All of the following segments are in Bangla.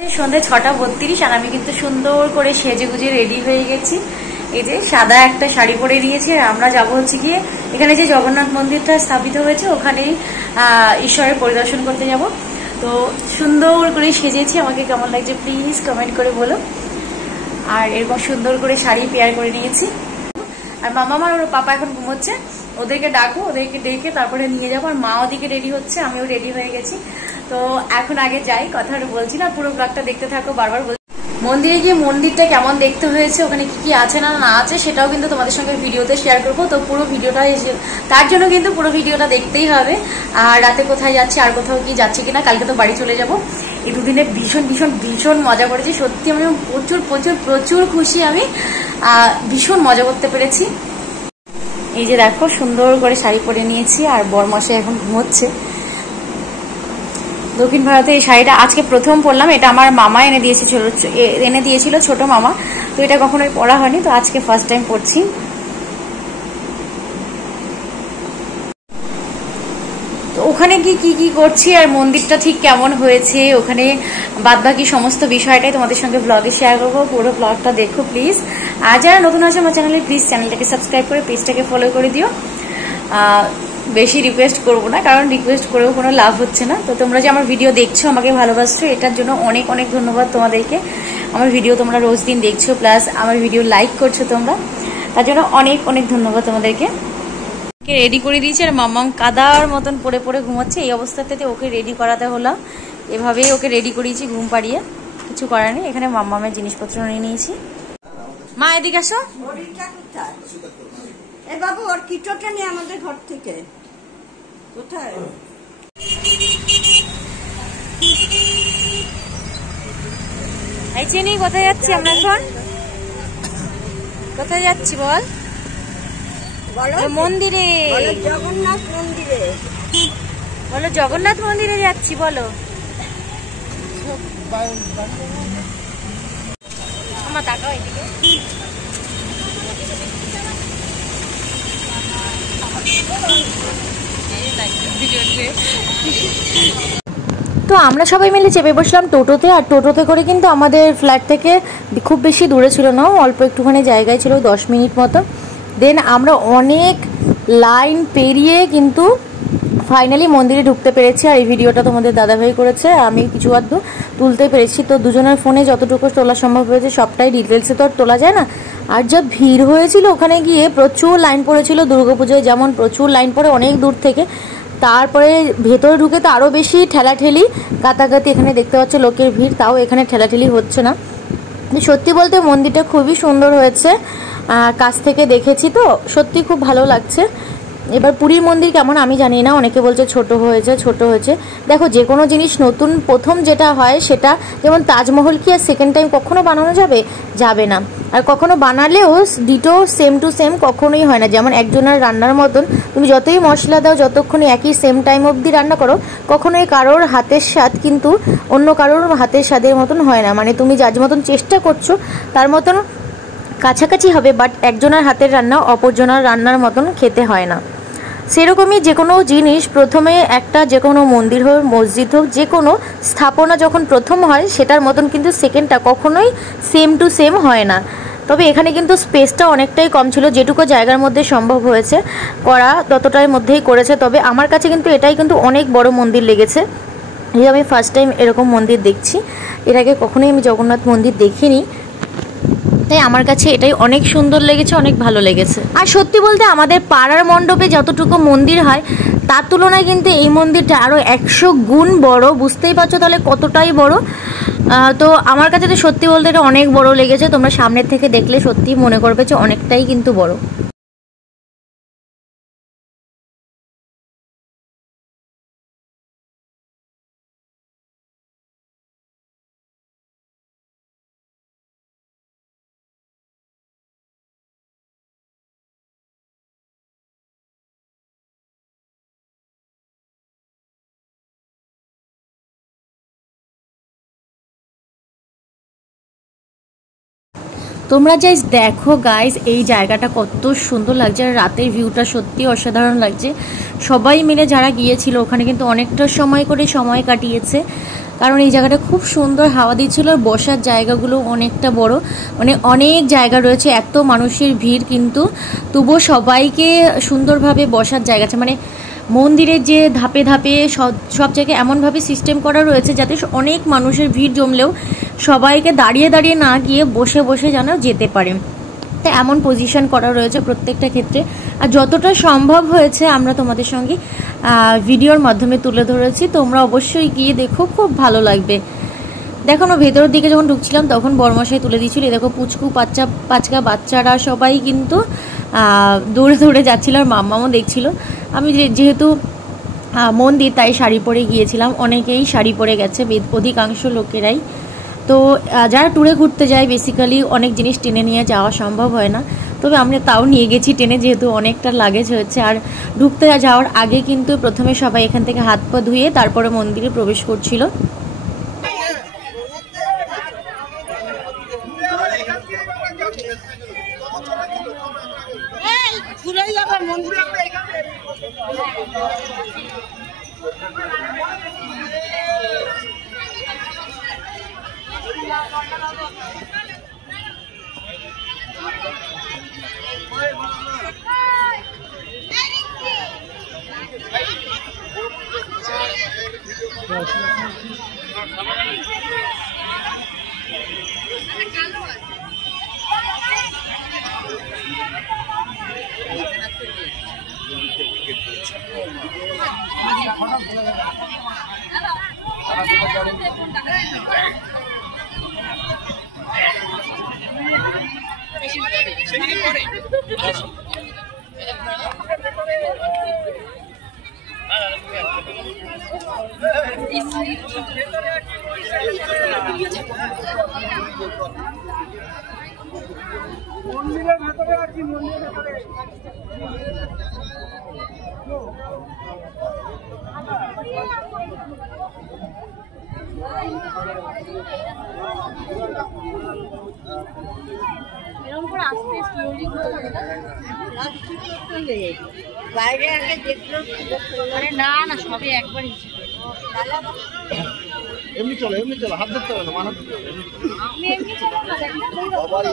সন্ধ্যে 6:32 আর আমি কিন্তু সুন্দর করে সেজে গুজে রেডি হয়ে গেছি। এই যে সাদা একটা শাড়ি পরে নিয়েছি আর আমরা যাবো হচ্ছে গিয়ে এখানে যে জগন্নাথ মন্দিরটা স্থাপিত হয়েছে ওখানেই ঈশ্বরের পরিদর্শন করতে যাব। তো সুন্দর করে সেজেছি, আমাকে কেমন লাগছে প্লিজ কমেন্ট করে বলো। আর এরকম সুন্দর করে শাড়ি পেয়ার করে নিয়েছি। আর মামা আর ওর পাপা এখন ঘুমোচ্ছে, ওদেরকে ডাকবো, ওদেরকে ডেকে তারপরে নিয়ে যাবো। আর মা ওদিকে রেডি হচ্ছে, আমিও রেডি হয়ে গেছি। তো এখন আগে যাই, কথা বলছি না, পুরো ব্লগটা দেখতে থাকো। বারবার বলছি মন্দিরে গিয়ে মন্দিরটা কেমন দেখতে হয়েছে, ওখানে কি কি আছে না না আছে সেটাও কিন্তু তোমাদের সঙ্গে ভিডিওতে শেয়ার করবো। তো পুরো ভিডিওটা তার জন্য কিন্তু পুরো ভিডিওটা দেখতেই হবে। আর রাতে কোথায় যাচ্ছি আর কোথাও কি যাচ্ছি কিনা, কালকে তো বাড়ি চলে যাব। এই দুদিনে ভীষণ ভীষণ ভীষণ মজা করেছি, সত্যি আমি প্রচুর প্রচুর প্রচুর খুশি। আমি ভীষণ মজা করতে পেরেছি। এই যে দেখো সুন্দর করে শাড়ি পরে নিয়েছি আর বরমশাই এখন ঘুমোচ্ছে। দক্ষিণ ভারতে এই শাড়িটা আজকে প্রথম পরলাম, এটা আমার মামা এনে দিয়েছিল ছোট মামা। তো এটা কখনোই পরা হয়নি, তো আজকে ফার্স্ট টাইম পরছি। তো ওখানে কি কি করছি আর মন্দিরটা ঠিক কেমন হয়েছে, ওখানে বাদবাকি সমস্ত বিষয়টাই তোমাদের সঙ্গে ব্লগে শেয়ার করবো। পুরো ব্লগটা দেখো প্লিজ। আর যারা নতুন আছে আমার চ্যানেলে প্লিজ চ্যানেলটাকে সাবস্ক্রাইব করে পেজটাকে ফলো করে দিও। বেশি রিকোয়েস্ট করবো না, কারণ রিকোয়েস্ট করেও কোনো লাভ হচ্ছে না। তো তোমরা যে আমার ভিডিও দেখছো, আমাকে ভালোবাসছো, এটার জন্য অনেক অনেক ধন্যবাদ তোমাদেরকে। আমার ভিডিও তোমরা রোজ দিন দেখছো, প্লাস আমার ভিডিও লাইক করছো তোমরা, তার জন্য অনেক অনেক ধন্যবাদ তোমাদেরকে। রেডি করে দিয়েছি আর মাম্মাম কাদার মতন পড়ে পড়ে ঘুমাচ্ছে। এই অবস্থাতে ওকে রেডি করাতে হলো, এভাবেই ওকে রেডি করিয়েছি ঘুম পাড়িয়ে, কিছু করার নেই। এখানে মাম্মামের জিনিসপত্র নিয়ে নিয়েছি। মা এদিকে আসো। বাবু ওর কিটোটা নিয়ে আমাদের ঘর থেকে কোথায় চিনি কোথায় যাচ্ছি আমরা এখন? কোথায় যাচ্ছি বল? মন্দিরে। জগন্নাথ মন্দিরে। বলো জগন্নাথ মন্দিরে যাচ্ছি বলো। আমার তাকাও এদিকে। তো আমরা সবাই মিলে চেপে বসলাম টোটোতে। আর টোটোতে করে কিন্তু আমাদের ফ্ল্যাট থেকে খুব বেশি দূরে ছিল না, অল্প একটুখানি জায়গায় ছিল, 10 মিনিট মতো। দেন আমরা অনেক লাইন পেরিয়ে কিন্তু ফাইনালি মন্দিরে ঢুকতে পেরেছি। আর এই ভিডিওটা তোমাদের দাদাভাই করেছে, আমি কিছু আধটু তুলতে পেরেছি। তো দুজনের ফোনে যতটুকু তোলা সম্ভব হয়েছে সবটাই ডিটেলসে তো আর তোলা যায় না। আর যা ভিড় হয়েছিল ওখানে গিয়ে, প্রচুর লাইন পড়েছিল। দুর্গাপুজোয় যেমন প্রচুর লাইন পড়ে অনেক দূর থেকে, তারপরে ভেতরে ঢুকে তো আরও বেশি ঠেলাঠেলি গাতাগাতি। এখানে দেখতে পাচ্ছ লোকের ভিড়, তাও এখানে ঠেলাঠেলি হচ্ছে না। সত্যি বলতে মন্দিরটা খুবই সুন্দর হয়েছে, কাছ থেকে দেখেছি তো সত্যি খুব ভালো লাগছে। এবার পুরীর মন্দির কেমন আমি জানি না, অনেকে বলছে ছোট হয়েছে। দেখো যে কোনো জিনিস নতুন প্রথম যেটা হয় সেটা, যেমন তাজমহল কি আর সেকেন্ড টাইম কখনো বানানো যাবে না। আর কখনো বানালেও ডিটো সেম টু সেম কখনোই হয় না। যেমন একজনের রান্নার মতন তুমি যতই মশলা দাও, যতক্ষণই একই সেম টাইম অবধি রান্না করো, কখনোই কারোর হাতের স্বাদ কিন্তু অন্য কারোর হাতের স্বাদের মতন হয় না। মানে তুমি যার মতন চেষ্টা করছো তার মতন কাছাকাছি হবে, বাট একজনের হাতের রান্না অপরজনের রান্নার মতন খেতে হয় না। সেরকমই যে কোনো জিনিস প্রথমে একটা, যে কোনো মন্দির হোক মসজিদ হোক, যে কোনো স্থাপনা যখন প্রথম হয় সেটার মতন কিন্তু সেকেন্ডটা কখনোই সেম টু সেম হয় না। তবে এখানে কিন্তু স্পেসটা অনেকটাই কম ছিল, যেটুকু জায়গার মধ্যে সম্ভব হয়েছে করা ততটার মধ্যেই করেছে। তবে আমার কাছে কিন্তু এটাই কিন্তু অনেক বড় মন্দির লেগেছে। এই আমি ফার্স্ট টাইম এরকম মন্দির দেখছি, এর আগে কখনোই আমি জগন্নাথ মন্দির দেখিনি, তাই আমার কাছে এটাই অনেক সুন্দর লেগেছে, অনেক ভালো লেগেছে। আর সত্যি বলতে আমাদের পাড়ার মণ্ডপে যতটুকু মন্দির হয় তার তুলনায় কিন্তু এই মন্দিরটা আরও 100 গুণ বড়। বুঝতেই পারছো তাহলে কতটাই বড়। তো আমার কাছে তো সত্যি বলতে এটা অনেক বড় লেগেছে। তোমরা সামনের থেকে দেখলে সত্যি মনে করবে যে অনেকটাই কিন্তু বড়। তোমরা জাস্ট দেখো গাইজ, এই জায়গাটা কত সুন্দর লাগছে। আর রাতের ভিউটা সত্যি অসাধারণ লাগছে। সবাই মিলে যারা গিয়েছিল ওখানে কিন্তু অনেকটা সময় করে সময় কাটিয়েছে। কারণ এই জায়গাটা খুব সুন্দর হাওয়া দিচ্ছিল। আর বসার জায়গাগুলো অনেকটা বড়, মানে অনেক জায়গা রয়েছে। এত মানুষের ভিড় কিন্তু তবুও সবাইকে সুন্দরভাবে বসার জায়গা আছে। মানে মন্দিরের যে ধাপে ধাপে সব জায়গায় এমনভাবে সিস্টেম করা রয়েছে যাতে অনেক মানুষের ভিড় জমলেও সবাইকে দাঁড়িয়ে দাঁড়িয়ে না গিয়ে বসে বসে যেন যেতে পারে, তাই এমন পজিশন করা রয়েছে প্রত্যেকটা ক্ষেত্রে। আর যতটা সম্ভব হয়েছে আমরা তোমাদের সঙ্গে ভিডিওর মাধ্যমে তুলে ধরেছি, তোমরা অবশ্যই গিয়ে দেখো, খুব ভালো লাগবে। দেখো না, ভেতরের দিকে যখন ঢুকছিলাম তখন বড়মশাই তুলে দিচ্ছিল। দেখো পুচকু পাচকা বাচ্চারা সবাই কিন্তু দৌড়ে দৌড়ে যাচ্ছিল, আর মাম্মামও দেখছিল। আমি যেহেতু মন্দির তাই শাড়ি পরে গিয়েছিলাম, অনেকেই শাড়ি পরে গেছে, অধিকাংশ লোকেরাই। তো যারা ট্যুরে ঘুরতে যায় বেসিক্যালি অনেক জিনিস টেনে নিয়ে যাওয়া সম্ভব হয় না, তবে আমরা তাও নিয়ে গেছি টেনে, যেহেতু অনেকটা লাগেজ হয়েছে। আর ঢুকতে যাওয়ার আগে কিন্তু প্রথমে সবাই এখান থেকে হাত পা ধুয়ে তারপরে মন্দিরে প্রবেশ করছিল। মন্দিরের ভেতরে আছি, মন্দিরের ভেতরে এরকম করে আসতে স্লোলি বাইরে আগে দেখলো, আরে না না সবে একবার এমনি চলো, এমনি চলো, হাত ধরতে হবে না, মাথা ধরতে হবে। আমি এমনি চলো না, সবাই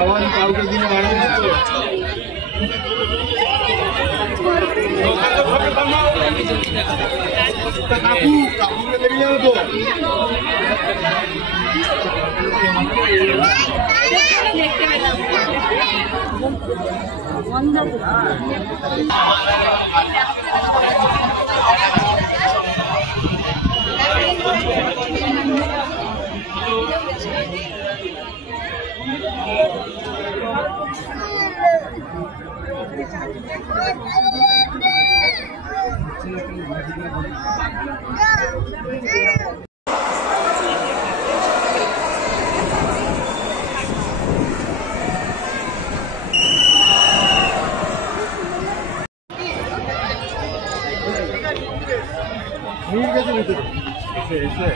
এমনি কাউকে দিনে বাড়িয়ে দিচ্ছে। কাকু কাকুকে লেগে যাবে তো। দেখতে পেলাম বন্ধ ঠিক আছে ভিতরে এসে এসে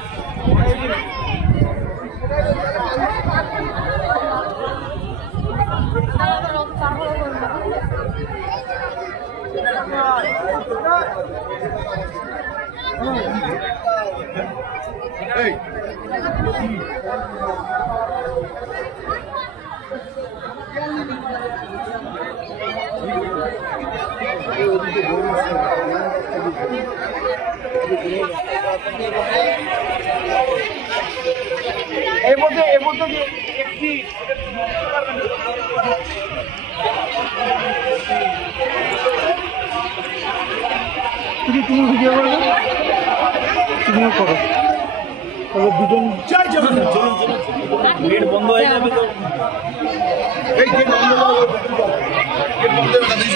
এই এর মধ্যে একটি তুমি ভিডিও করবে, তুমিও করো, তবে দুজন গেট বন্ধ হয়ে যাবে তো। এই গেট বন্ধ হবে, গেট বন্ধ হবে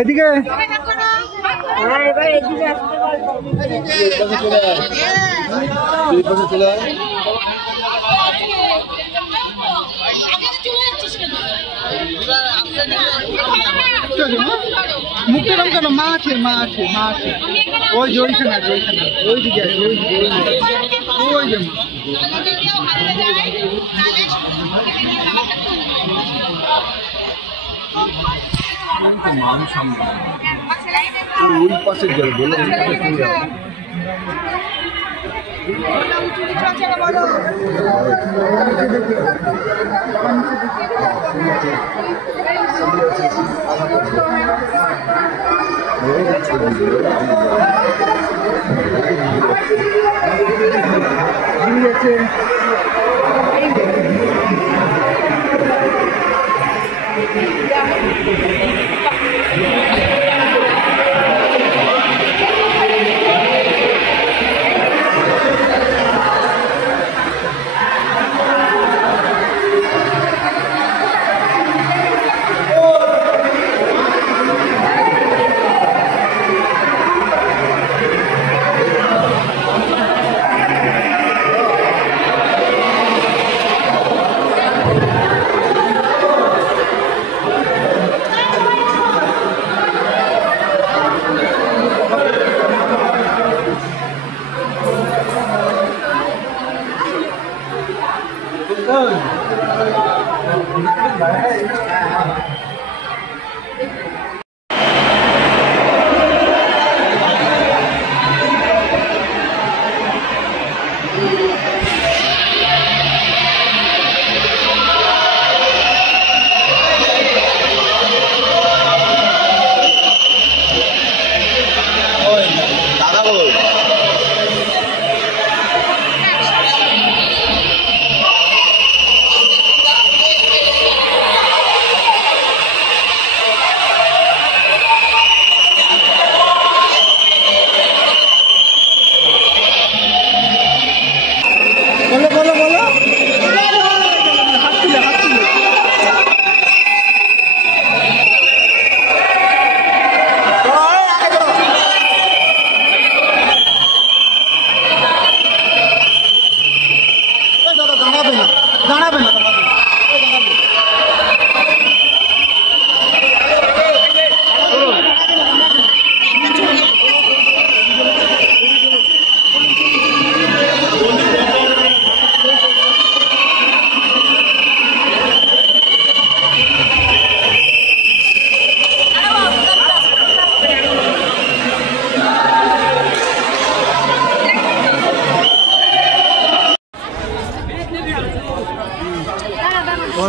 এদিকে মুখে রং কেন? মা আছে, মা আছে, মা আছে। ওই যে ওইখানে আছে, ওইখানে ওই দিকে আছে, ওই দিকে ওই যে ওই পাশে যাবে বলে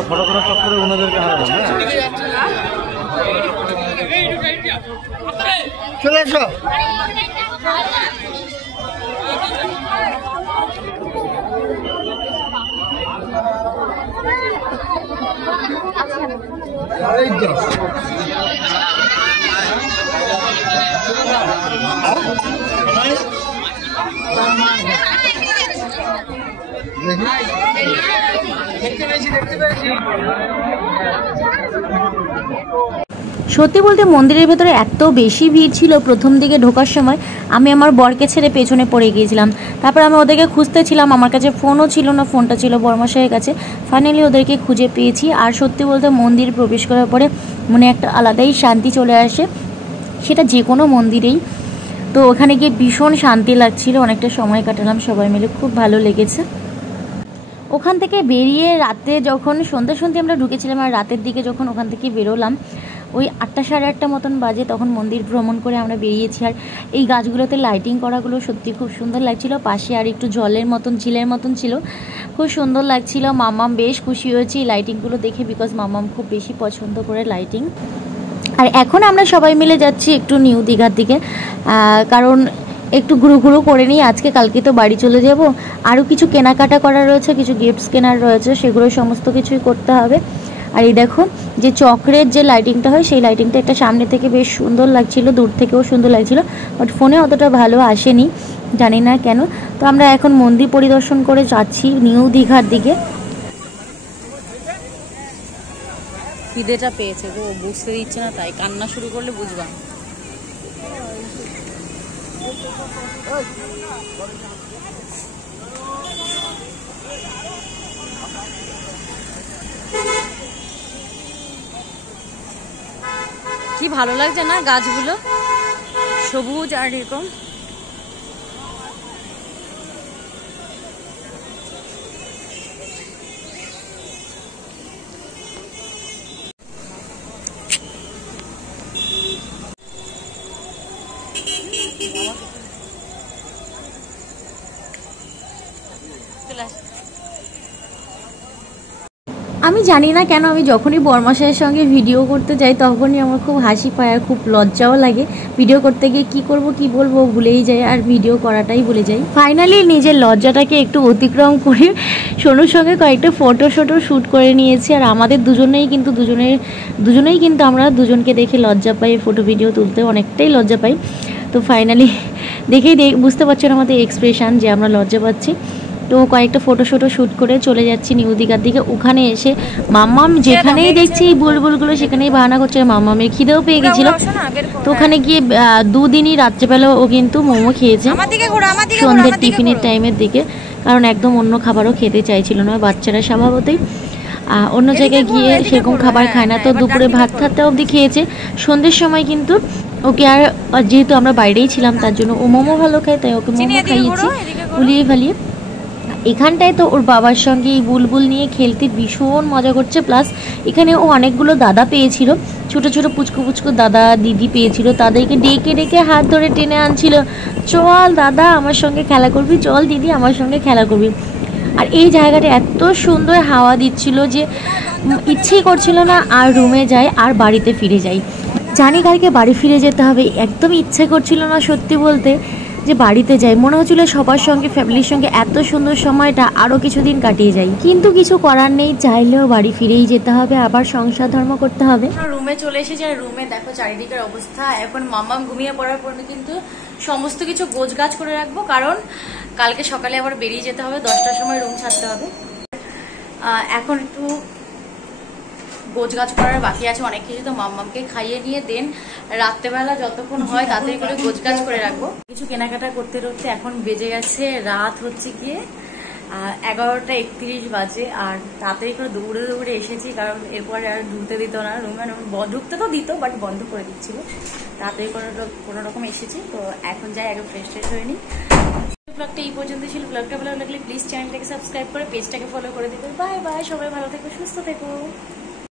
ফটোগ্রাফ করে ওনাদেরকে হারাবেন। চলে এসো। সত্যি বলতে মন্দিরের ভেতরে এত বেশি ভিড় ছিল প্রথম দিকে ঢোকার সময়, আমি আমার বরকে ছেড়ে পেছনে পড়ে গিয়েছিলাম। তারপর আমি ওদেরকে খুঁজতেছিলাম, আমার কাছে ফোনও ছিল না, ফোনটা ছিল বর্মাশাইয়ের কাছে। ফাইনালি ওদেরকে খুঁজে পেয়েছি। আর সত্যি বলতে মন্দির প্রবেশ করার পরে মনে একটা আলাদাই শান্তি চলে আসে, সেটা যে কোনো মন্দিরেই। তো ওখানে গিয়ে ভীষণ শান্তি লাগছিল, অনেকটা সময় কাটালাম সবাই মিলে, খুব ভালো লেগেছে। ওখান থেকে বেরিয়ে রাতে যখন সন্ধ্যা আমরা ঢুকেছিলাম, আর রাতের দিকে যখন ওখান থেকে বেরোলাম ওই 8টা সাড়ে 8টা মতন বাজে, তখন মন্দির ভ্রমণ করে আমরা বেরিয়েছি। আর এই গাছগুলোতে লাইটিং করাগুলো সত্যি খুব সুন্দর লাগছিল। পাশে আর একটু জলের মতন ঝিলের মতন ছিল, খুব সুন্দর লাগছিল। মাম্মাম বেশ খুশি হয়েছে এই লাইটিংগুলো দেখে, বিকজ মাম্মাম খুব বেশি পছন্দ করে লাইটিং। আর এখন আমরা সবাই মিলে যাচ্ছি একটু নিউ দীঘার দিকে, কারণ একটু ঘুরু ঘুরু করে নিই আজকে, কালকে তো বাড়ি চলে যাব। আরও কিছু কেনাকাটা করার রয়েছে, কিছু গিফটস কেনার রয়েছে, সেগুলো সমস্ত কিছুই করতে হবে। আর এই দেখো যে চক্রের যে লাইটিংটা হয় সেই লাইটিংটা একটা সামনে থেকে বেশ সুন্দর লাগছিল, দূর থেকেও সুন্দর লাগছিল, বাট ফোনে অতটা ভালো আসেনি, জানি না কেন। তো আমরা এখন মন্দির পরিদর্শন করে যাচ্ছি নিউ দীঘার দিকে। খিদেটা পেয়েছে গো, বুঝতে দিচ্ছে না, তাই কান্না শুরু করলে বুঝবা। কি ভালো লাগছে না গাছগুলো, সবুজ আর এরকম। আমি জানি না কেন আমি যখনই বরমাসায়ের সঙ্গে ভিডিও করতে যাই তখনই আমার খুব হাসি পায় আর খুব লজ্জাও লাগে। ভিডিও করতে গিয়ে কি করব কি বলবো ভুলেই যাই, আর ভিডিও করাটাই ভুলে যাই। ফাইনালি নিজের লজ্জাটাকে একটু অতিক্রম করে সোনুর সঙ্গে কয়েকটা ফটো শ্যুট করে নিয়েছি। আর আমাদের দুজনেই কিন্তু আমরা দুজনকে দেখে লজ্জা পাই, ফটো ভিডিও তুলতে অনেকটাই লজ্জা পাই। তো ফাইনালি দেখেই বুঝতে পারছেন আমাদের এক্সপ্রেশন যে আমরা লজ্জা পাচ্ছি। তো কয়েকটা ফটো শ্যুট করে চলে যাচ্ছি নিউ দীঘার দিকে। ওখানে এসে মাম্মাম যেখানেই দেখছি এই বুলবুলগুলো সেখানেই বাহানা করছে, মাম্মামের খিদেও পেয়ে গেছিল। তো ওখানে গিয়ে দুদিনই রাত্রেবেলা ও কিন্তু মোমো খেয়েছে সন্ধ্যের টিফিনের টাইমের দিকে, কারণ একদম অন্য খাবারও খেতে চাইছিল না বাচ্চারা স্বভাবতই। অন্য জায়গায় গিয়ে সেরকম খাবার খায় না, তো দুপুরে ভাত ঠাট্টা অবধি খেয়েছে। সন্ধ্যের সময় কিন্তু ওকে আর যেহেতু আমরা বাইরেই ছিলাম তার জন্য ও মোমো ভালো খায়, তাই ওকে মোমো খাইয়েছি উলিয়ে ফালিয়ে। এখানটায় তো ওর বাবার সঙ্গে এই বুলবুল নিয়ে খেলতে ভীষণ মজা করছে। প্লাস এখানে ও অনেকগুলো দাদা পেয়েছিল, ছোট ছোট পুচকু দাদা দিদি পেয়েছিল, তাদেরকে ডেকে ডেকে হাত ধরে টেনে আনছিল, চল দাদা আমার সঙ্গে খেলা করবি, চল দিদি আমার সঙ্গে খেলা করবি। আর এই জায়গাটা এত সুন্দর হাওয়া দিচ্ছিল যে ইচ্ছেই করছিল না আর রুমে যাই আর বাড়িতে ফিরে যাই। জানি কালকে বাড়ি ফিরে যেতে হবে, একদম ইচ্ছে করছিল না সত্যি বলতে যে বাড়িতে যাই। মনে হচ্ছিল সবার সঙ্গে ফ্যামিলির সঙ্গে এত সুন্দর সময়টা আরও কিছুদিন কাটিয়ে যাই, কিন্তু কিছু করার নেই, চাইলেও বাড়ি ফিরেই যেতে হবে, আবার সংসার ধর্ম করতে হবে। রুমে চলে এসেছি আর রুমে দেখো চারিদিকের অবস্থা। এখন মাম্মাম ঘুমিয়ে পড়ার পর কিন্তু সমস্ত কিছু গোছগাছ করে রাখবো, কারণ কালকে সকালে আবার বেরিয়ে যেতে হবে, 10টার সময় রুম ছাড়তে হবে। এখন একটু গোছগাছ করার বাকি আছে অনেক কিছু, তো মাম্মামকে খাইয়ে নিয়ে দেন রাত্রেবেলা যতক্ষণ হয় তাড়াতাড়ি করে গোছগাছ করে রাখবো। কিছু কেনাকাটা করতে এখন বেজে গেছে রাত হচ্ছে গিয়ে 11টা 31 বাজে। আর তাড়াতাড়ি করে দৌড়ে এসেছি, কারণ এরপরে আর ঢুকতে দিত না রুমে, ঢুকতে তো দিত বাট বন্ধ করে দিচ্ছিল। তাড়াতাড়ি কোনো রকম এসেছি, তো এখন যাই আগে ফ্রেশ হয়ে নিই। ব্লগটা এই পর্যন্ত ছিল। ব্লগটা ভালো লাগলে প্লিজ চ্যানেলটাকে সাবস্ক্রাইব করে পেজটাকে ফলো করে দিতে। বাই বাই, সবাই ভালো থেকো, সুস্থ থেকো।